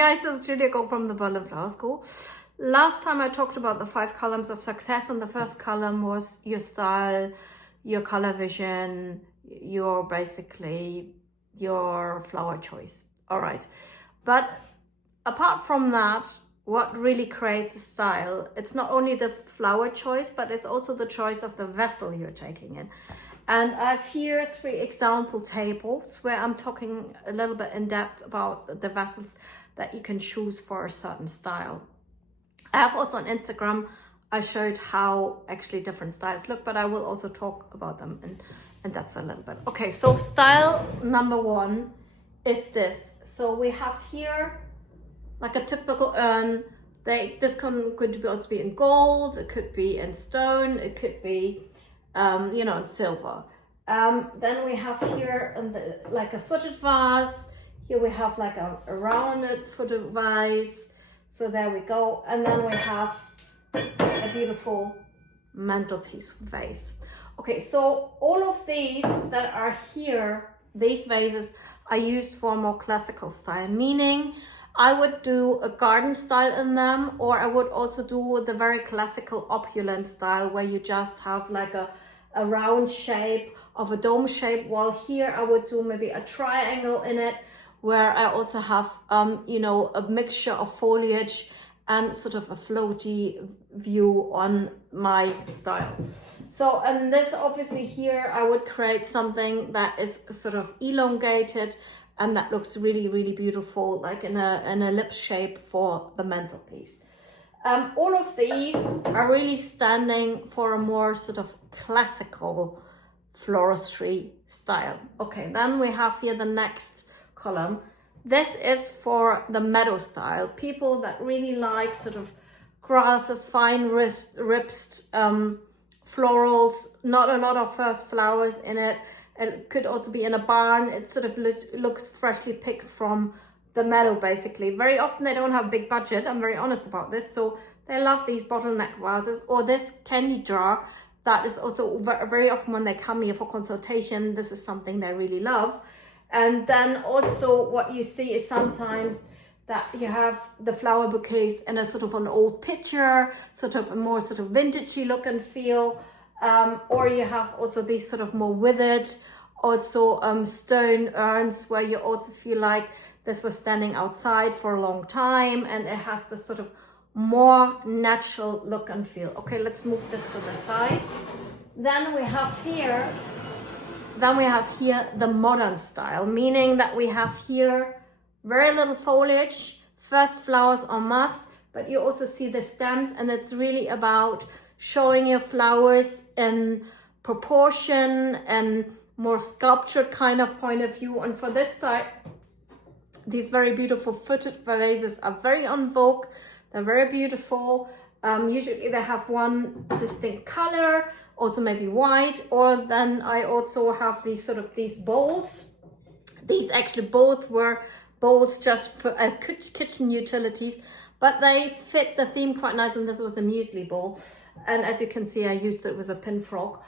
Hey guys, this is Julia Gauld from the Berlin Flower School. Last time I talked about the 5 columns of success, and the first column was your style, your color vision, your basically your flower choice. All right, but apart from that, what really creates a style, it's not only the flower choice, but it's also the choice of the vessel you're taking in. And I have here 3 example tables where I'm talking a little bit in depth about the vessels that you can choose for a certain style. I have also on Instagram, I showed how actually different styles look, but I will also talk about them in depth a little bit. Okay, so style number 1 is this. So we have here like a typical urn. This could also be in gold, it could be in stone, it could be in silver. Then we have here like a footed vase. Here we have like a rounded footed vase. So there we go. And then we have a beautiful mantelpiece vase. Okay, so all of these that are here, these vases are used for more classical style, meaning I would do a garden style in them, or I would also do the very classical opulent style where you just have like a round shape of a dome shape, while here I would do maybe a triangle in it where I also have a mixture of foliage and sort of a floaty view on my style. So, and this obviously here I would create something that is sort of elongated and that looks really, really beautiful, like in a lip shape for the mantelpiece. All of these are really standing for a more sort of classical floristry style. Okay, then we have here the next column. This is for the meadow style. People that really like sort of grasses, fine ribbed florals, not a lot of first flowers in it. It could also be in a barn. It sort of looks freshly picked from the meadow, basically. Very often they don't have a big budget, I'm very honest about this, so they love these bottleneck vases or this candy jar. That is also very often when they come here for consultation, this is something they really love. And then also what you see is sometimes that you have the flower bouquets in a sort of an old picture, sort of a more sort of vintagey look and feel, or you have also these sort of more withered, also stone urns where you also feel like this was standing outside for a long time and it has this sort of more natural look and feel. Okay, let's move this to the side. Then we have here the modern style, meaning that we have here very little foliage, first flowers en masse, but you also see the stems, and it's really about showing your flowers in proportion and more sculptured kind of point of view. And for this type, these very beautiful footed vases are very en vogue. They're very beautiful. Usually they have one distinct color, also maybe white, or then I also have these bowls. These actually both were bowls just as kitchen utilities, but they fit the theme quite nice, and this was a muesli bowl. And as you can see, I used it with a pin frog.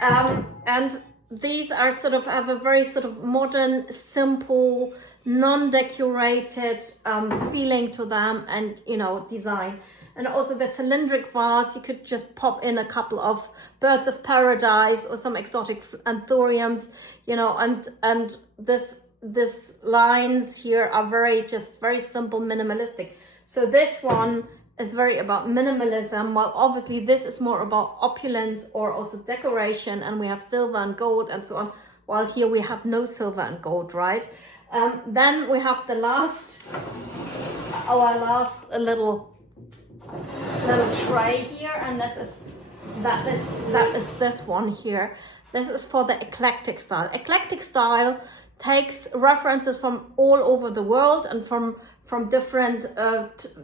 And these are have a very sort of modern, simple, non-decorated feeling to them, and design. And also the cylindric vase, you could just pop in a couple of birds of paradise or some exotic anthuriums, and this lines here are very simple, minimalistic. So this one is very about minimalism, while obviously this is more about opulence or also decoration, and we have silver and gold and so on, while here we have no silver and gold, right? Then we have our last little tray here, and that is this one here. This is for the eclectic style. Eclectic style takes references from all over the world and from different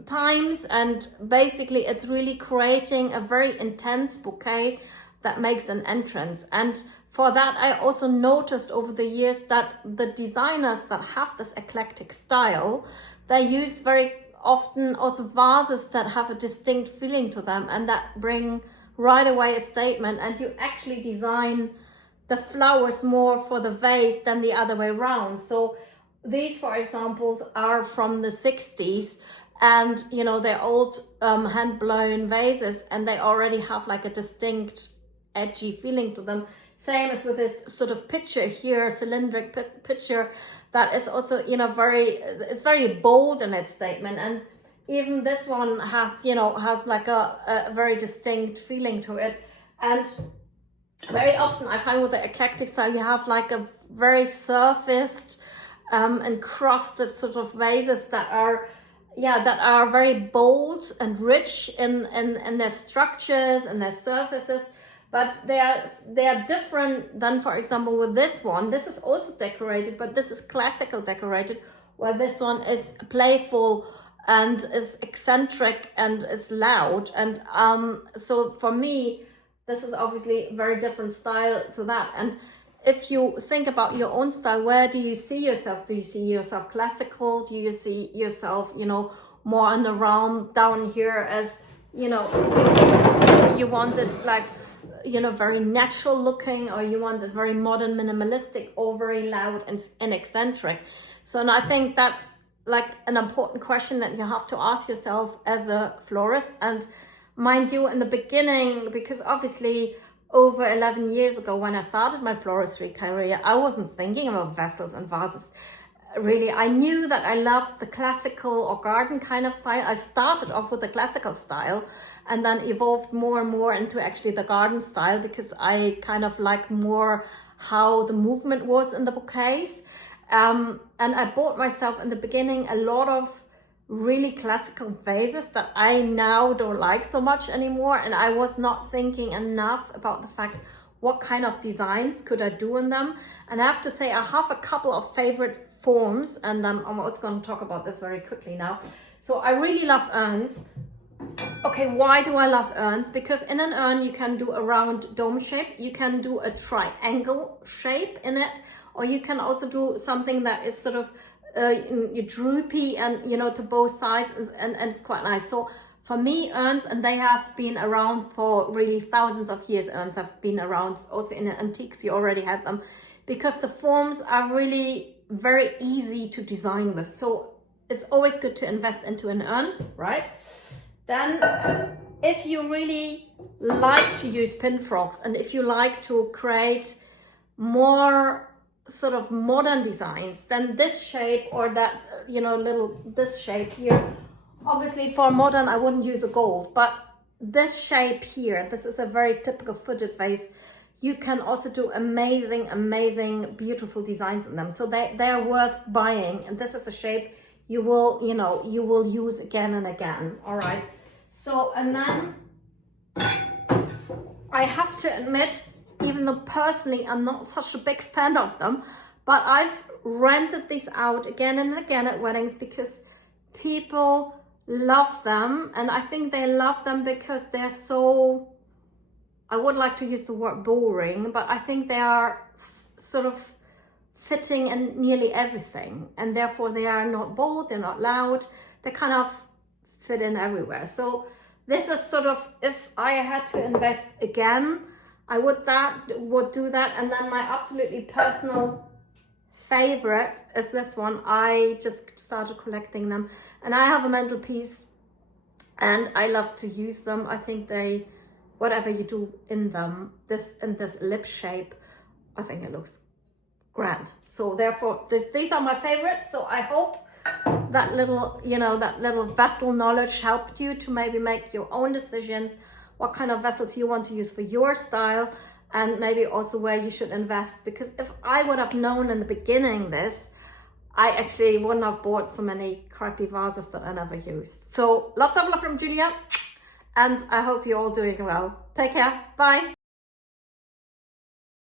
times, and basically it's really creating a very intense bouquet that makes an entrance. And for that, I also noticed over the years that the designers that have this eclectic style, they use very often also vases that have a distinct feeling to them and that bring right away a statement, and you actually design the flowers more for the vase than the other way around. So these, for example, are from the 60s, and you know, they're old hand-blown vases, and they already have like a distinct edgy feeling to them. Same as with this sort of picture here, cylindric picture, that is also, you know, it's very bold in its statement. And even this one has, you know, has like a very distinct feeling to it. And very often I find with the eclectic style, you have like a very surfaced and crusted sort of vases that are, yeah, that are very bold and rich in their structures and their surfaces. But they are different than, for example, with this one. This is also decorated, but this is classical decorated, where this one is playful and is eccentric and is loud. And so for me, this is obviously a very different style to that. And if you think about your own style, where do you see yourself? Do you see yourself classical? Do you see yourself, you know, more in the realm down here as, you know, you want it like, you know, very natural looking, or you want it very modern, minimalistic, or very loud and eccentric? So, and I think that's like an important question that you have to ask yourself as a florist. And mind you, in the beginning, because obviously over 11 years ago when I started my floristry career, I wasn't thinking about vessels and vases. Really, I knew that I loved the classical or garden kind of style. I started off with the classical style and then evolved more and more into actually the garden style, because I kind of liked more how the movement was in the bouquets. And I bought myself in the beginning a lot of really classical vases that I now don't like so much anymore. And I was not thinking enough about the fact what kind of designs could I do in them. And I have to say, I have a couple of favorite forms, and I'm also going to talk about this very quickly now. So I really love urns. Okay, why do I love urns? Because in an urn you can do a round dome shape, you can do a triangle shape in it, or you can also do something that is sort of droopy and, you know, to both sides, and it's quite nice. So for me, urns, and they have been around for really thousands of years. Urns have been around also in the antiques, you already had them, because the forms are really very easy to design with. So it's always good to invest into an urn, right? Then if you really like to use pin frogs, and if you like to create more sort of modern designs, then this shape, or that, you know, this shape here, obviously for modern I wouldn't use a gold, but this shape here, this is a very typical footed vase. You can also do amazing, beautiful designs in them. So they are worth buying. And this is a shape you will, you know, you will use again and again. All right. So, and then I have to admit, even though personally I'm not such a big fan of them, but I've rented these out again and again at weddings because people love them. And I think they love them because they're so, I would like to use the word boring, but I think they are sort of fitting in nearly everything. And therefore they are not bold, they're not loud, they kind of fit in everywhere. So this is sort of, if I had to invest again, I would do that. And then my absolutely personal favorite is this one. I just started collecting them, and I have a mantelpiece and I love to use them. I think they, whatever you do in them, in this lip shape, I think it looks grand. So therefore these are my favorites. So I hope that little, you know, that little vessel knowledge helped you to maybe make your own decisions, what kind of vessels you want to use for your style, and maybe also where you should invest. Because if I would have known in the beginning this, I actually wouldn't have bought so many crappy vases that I never used. So lots of love from Julia, and I hope you're all doing well. Take care. Bye.